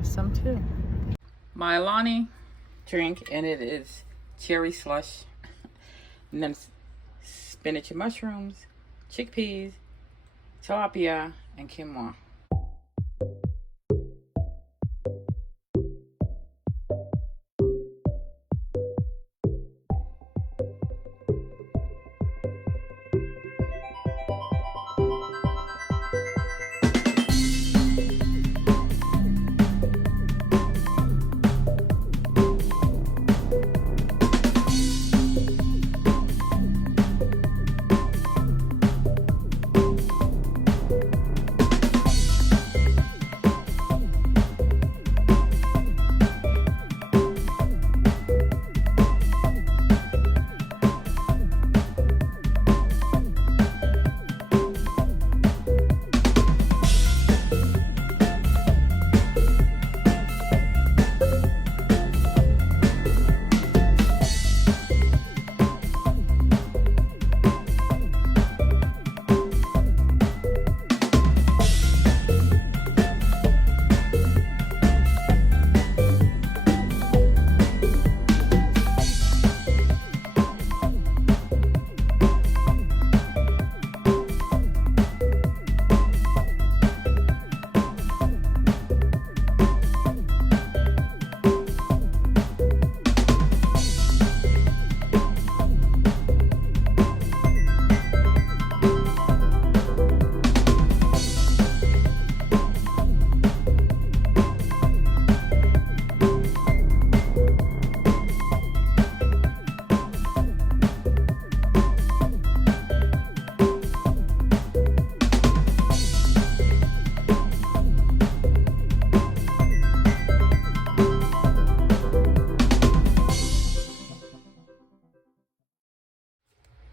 have some too. My Alani drink, and it is cherry slush, and then spinach and mushrooms, chickpeas, tilapia, and quinoa.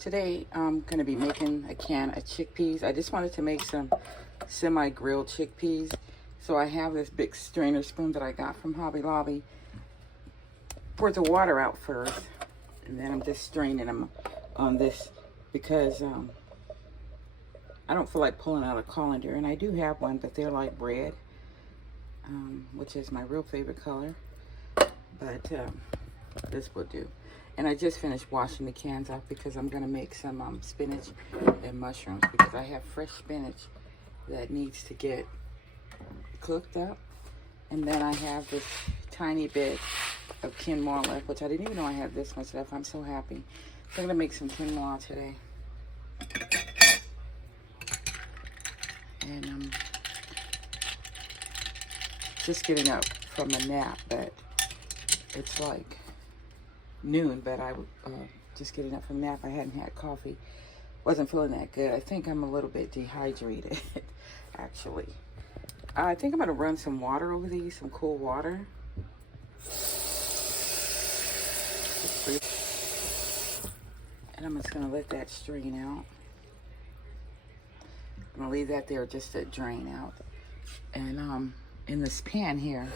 Today I'm going to be making a can of chickpeas. I just wanted to make some semi-grilled chickpeas. So I have this big strainer spoon that I got from Hobby Lobby. Pour the water out first, and then I'm just straining them on this because I don't feel like pulling out a colander. And I do have one, but they're like red, which is my real favorite color. But this will do. And I just finished washing the cans off because I'm going to make some spinach and mushrooms because I have fresh spinach that needs to get cooked up. And then I have this tiny bit of quinoa left, which I didn't even know I had this much left. I'm so happy. So I'm going to make some quinoa today. And I'm just getting up from a nap, but it's like noon, but I just getting up from nap. I hadn't had coffee. Wasn't feeling that good. I think I'm a little bit dehydrated, actually. I think I'm going to run some water over these, some cool water. And I'm just going to let that strain out. I'm going to leave that there just to drain out. And in this pan here,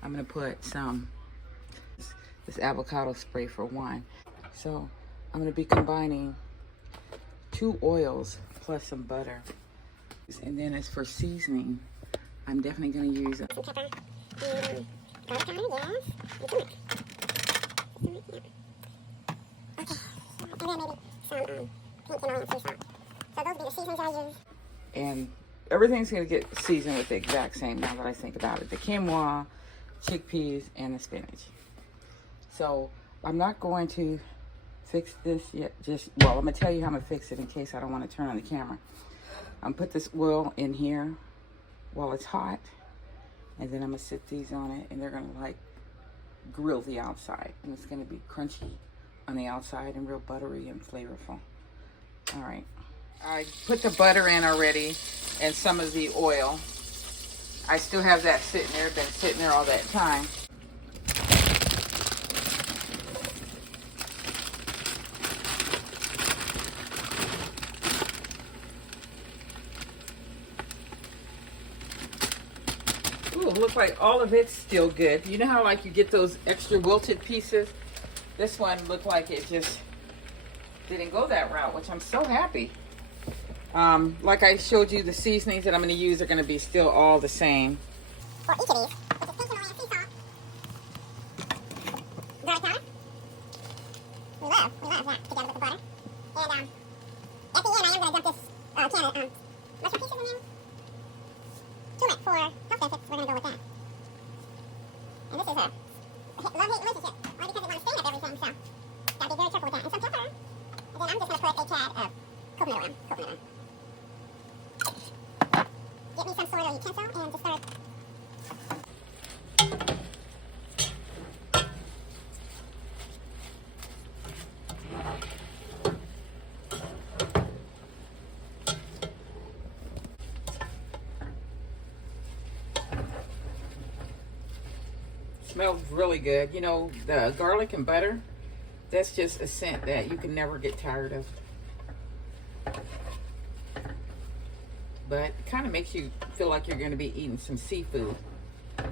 I'm going to put some this avocado spray for one. So I'm going to be combining 2 oils plus some butter. And then as for seasoning, I'm definitely going to use some pepper and garlic powder, yes, and turmeric. Okay, and then maybe some pink and oil and sea salt. So those will be the seasonings I use. And everything's going to get seasoned with the exact same now that I think about it. The quinoa, chickpeas, and the spinach. So I'm not going to fix this yet. Well, I'm going to tell you how I'm going to fix it in case I don't want to turn on the camera. I'm going to put this oil in here while it's hot. And then I'm going to sit these on it. And they're going to like grill the outside. And it's going to be crunchy on the outside and real buttery and flavorful. All right. I put the butter in already and some of the oil. I still have that sitting there. Been sitting there all that time. Ooh, looks like all of it's still good. You know how like you get those extra wilted pieces? This one looked like it just didn't go that route, which I'm so happy. Like I showed you, the seasonings that I'm going to use are going to be still all the same. For each of these, garlic powder. We love that together with the butter. And at the end, I am going to dump this can of mushroom pieces in there. Turmeric for health benefits. We're going to go with that. And this is a love-hate relationship. Only because it wants to stain up everything, so gotta be very careful with that. And some pepper. And then I'm just going to put a tad of coconut oil. Get me some sort of utensil and just start. Smells really good. You know, the garlic and butter, that's just a scent that you can never get tired of. But it kind of makes you feel like you're going to be eating some seafood. But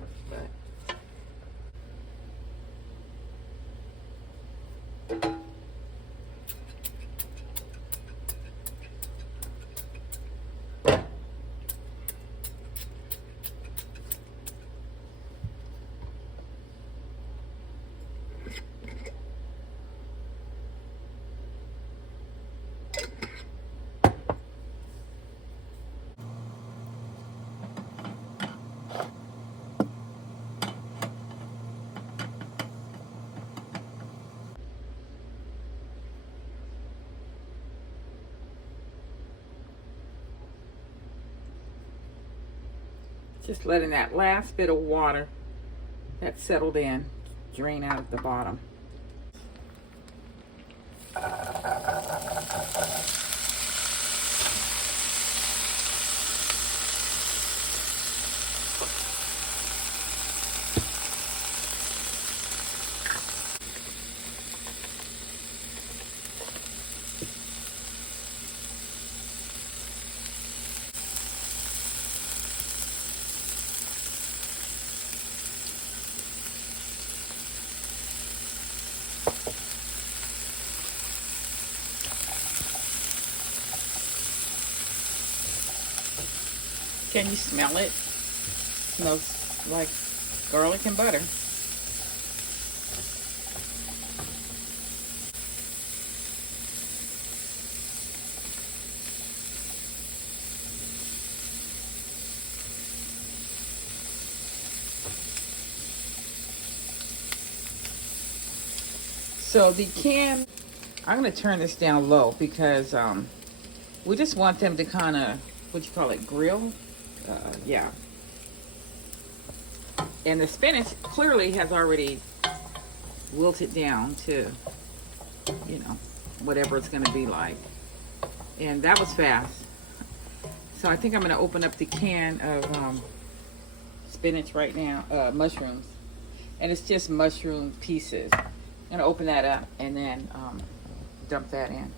just letting that last bit of water that settled in drain out of the bottom. Can you smell it? Smells like garlic and butter. So the can, I'm going to turn this down low because we just want them to kind of, what you call it, grill. Yeah. And the spinach clearly has already wilted down to, you know, whatever it's going to be like. And that was fast. So I think I'm going to open up the can of spinach right now, mushrooms. And it's just mushroom pieces. I'm going to open that up and then dump that in.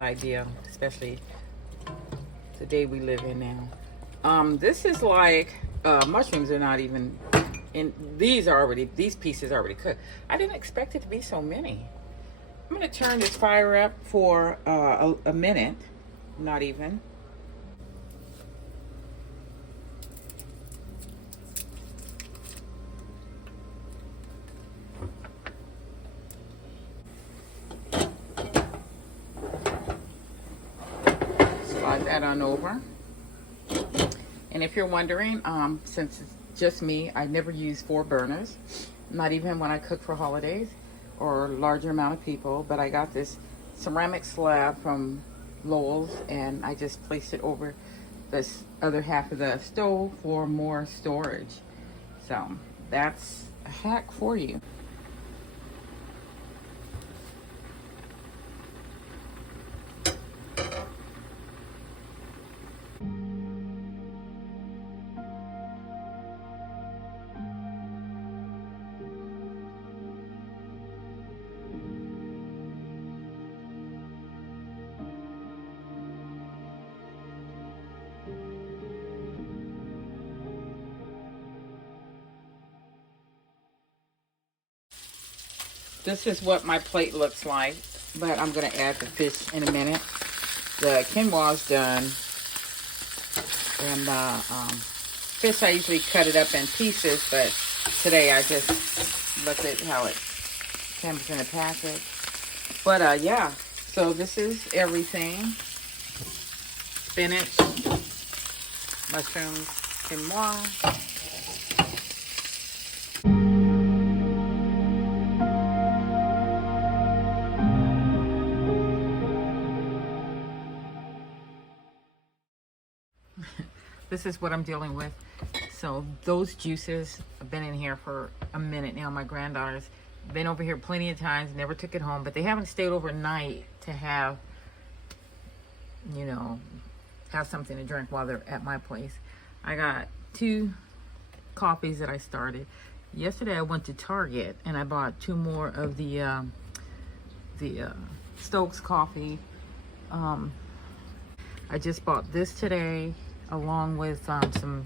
Idea, especially the day we live in now. This is like mushrooms are not even in these pieces are already cooked. I didn't expect it to be so many. I'm going to turn this fire up for a minute, not even. Slide that on over. And if you're wondering, since it's just me, I never use 4 burners, not even when I cook for holidays or a larger amount of people. But I got this ceramic slab from Lowell's and I just placed it over this other half of the stove for more storage. So that's a hack for you. this is what my plate looks like, but I'm gonna add the fish in a minute. The quinoa's done, and the fish, I usually cut it up in pieces, but today I just looked at how it comes in a package. But yeah, so this is everything. Spinach, mushrooms, quinoa. This is what I'm dealing with. So those juices have been in here for a minute now. My granddaughter's been over here plenty of times, never took it home, but they haven't stayed overnight to have, you know, have something to drink while they're at my place. I got 2 coffees that I started. Yesterday I went to Target and I bought 2 more of the Stokes coffee. I just bought this today along with some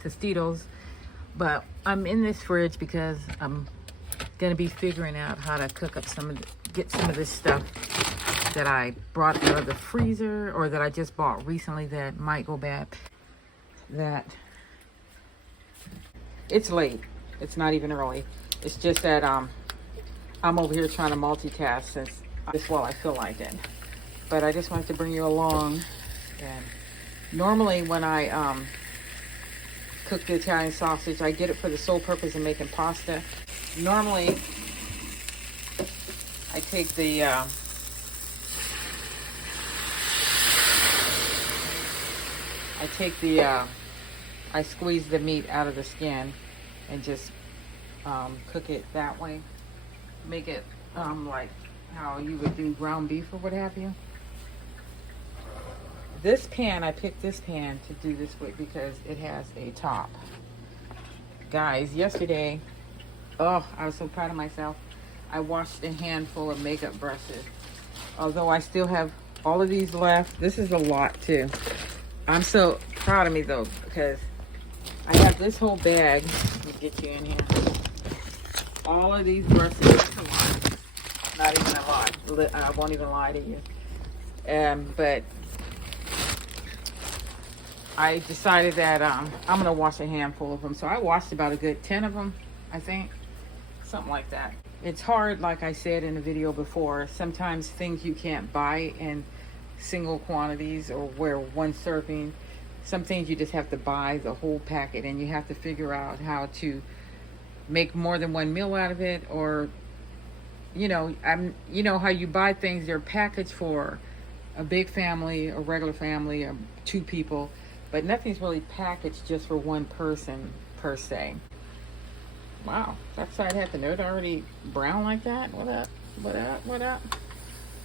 Tostitos, but I'm in this fridge because I'm gonna be figuring out how to cook up get some of this stuff that I brought out of the freezer or that I just bought recently that might go bad. That it's late, it's not even early. It's just that I'm over here trying to multitask since just while I feel like it. But I just wanted to bring you along. And normally when I cook the Italian sausage, I get it for the sole purpose of making pasta. Normally I take the I squeeze the meat out of the skin and just cook it that way. Make it like how you would do ground beef or what have you. This pan, I picked this pan to do this with because it has a top. Guys, yesterday, oh, I was so proud of myself. I washed a handful of makeup brushes. Although I still have all of these left. This is a lot too. I'm so proud of me though, because I have this whole bag. Let me get you in here. All of these brushes, that's a lot. Not even a lot. I won't even lie to you. But I decided that I'm gonna wash a handful of them. So I washed about a good 10 of them, I think. Something like that. It's hard, like I said in the video before. Sometimes things you can't buy in single quantities or where one serving. Some things you just have to buy the whole packet and you have to figure out how to make more than one meal out of it, or you know how you buy things, they're packaged for a big family, a regular family, or 2 people, but nothing's really packaged just for one person per se. Wow, that side had the note already brown like that. What up? What up? What up?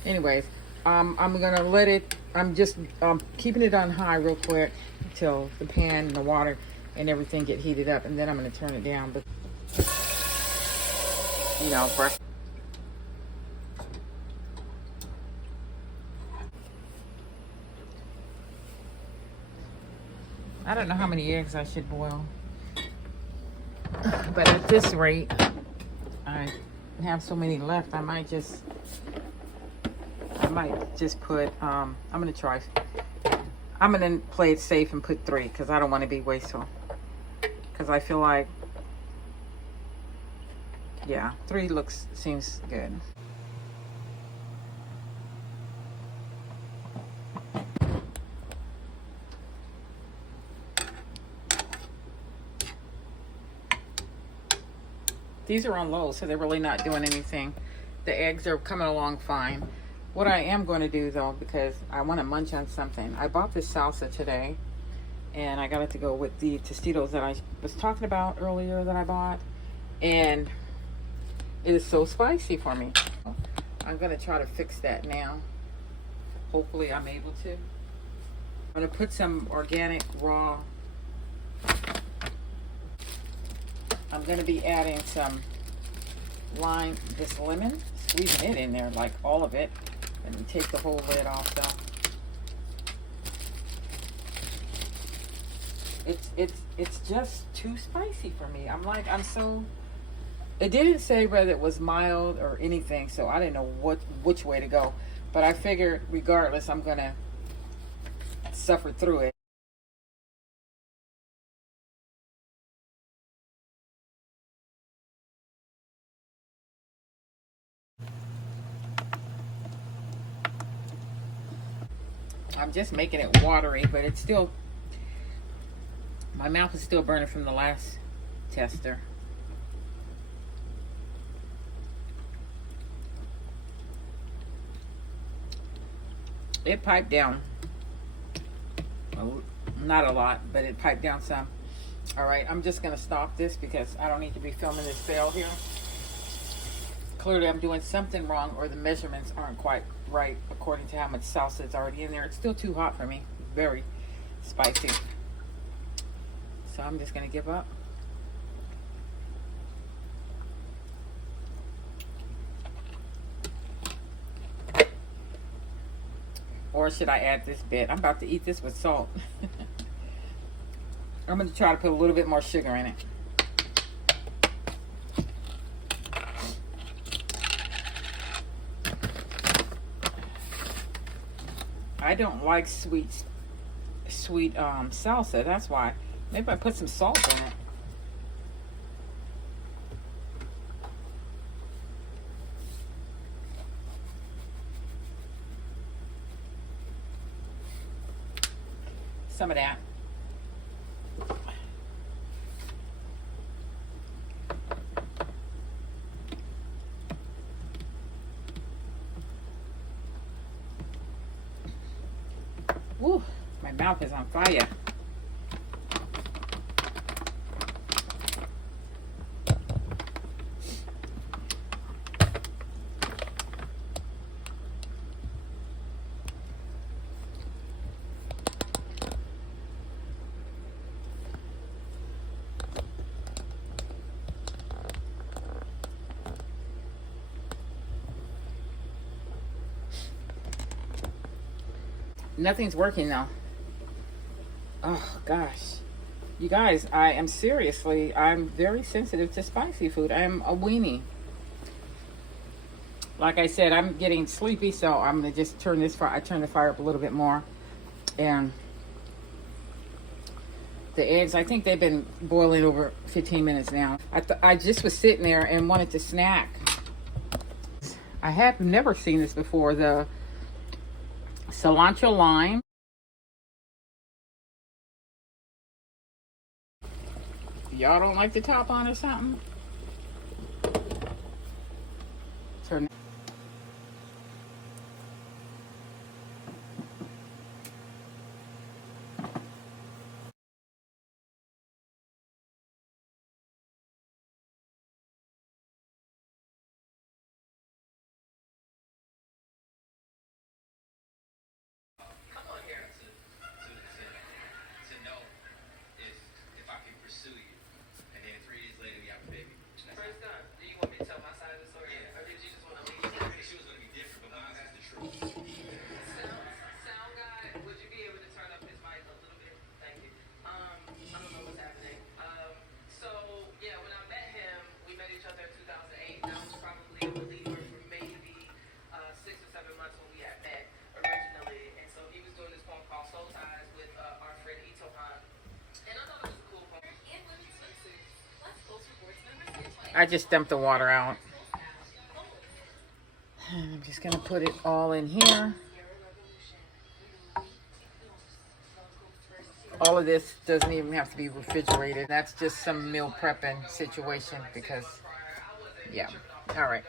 Anyways, I'm gonna let it. I'm just keeping it on high real quick until the pan and the water and everything get heated up, and then I'm gonna turn it down. But you know, brush. I don't know how many eggs I should boil, but at this rate, I have so many left. I might just put. I'm gonna try. I'm gonna play it safe and put 3 because I don't want to be wasteful. Because I feel like, yeah, 3 seems good. These are on low, so they're really not doing anything. The eggs are coming along fine. What I am going to do though, because I want to munch on something, I bought this salsa today and I got it to go with the Tostitos that I was talking about earlier that I bought, and it is so spicy for me. I'm going to try to fix that now. Hopefully I'm able to. I'm going to put some organic raw. I'm going to be adding some lime, this lemon, squeezing it in there, like all of it, and then take the whole lid off though. It's just too spicy for me. I'm so It didn't say whether it was mild or anything, so I didn't know which way to go. But I figured regardless, I'm gonna suffer through it. I'm just making it watery, but it's still, my mouth is still burning from the last tester. It piped down. Well, not a lot, but it piped down some. All right, I'm just gonna stop this because I don't need to be filming this fail here. Clearly I'm doing something wrong, or the measurements aren't quite right according to how much salsa is already in there. It's still too hot for me, very spicy. So I'm just gonna give up. Or should I add this bit? I'm about to eat this with salt. I'm going to try to put a little bit more sugar in it. I don't like sweet salsa. That's why. Maybe I put some salt in it. Some of that. Woo, my mouth is on fire. Nothing's working though. Oh gosh. You guys, I'm very sensitive to spicy food. I'm a weenie. Like I said, I'm getting sleepy, so I'm gonna just turn the fire up a little bit more. And the eggs, I think they've been boiling over 15 minutes now. I just was sitting there and wanted to snack. I have never seen this before. The cilantro lime. Y'all don't like the top on or something? Turn. I just dumped the water out. And I'm just gonna put it all in here. All of this doesn't even have to be refrigerated. That's just some meal prepping situation because, yeah. All right.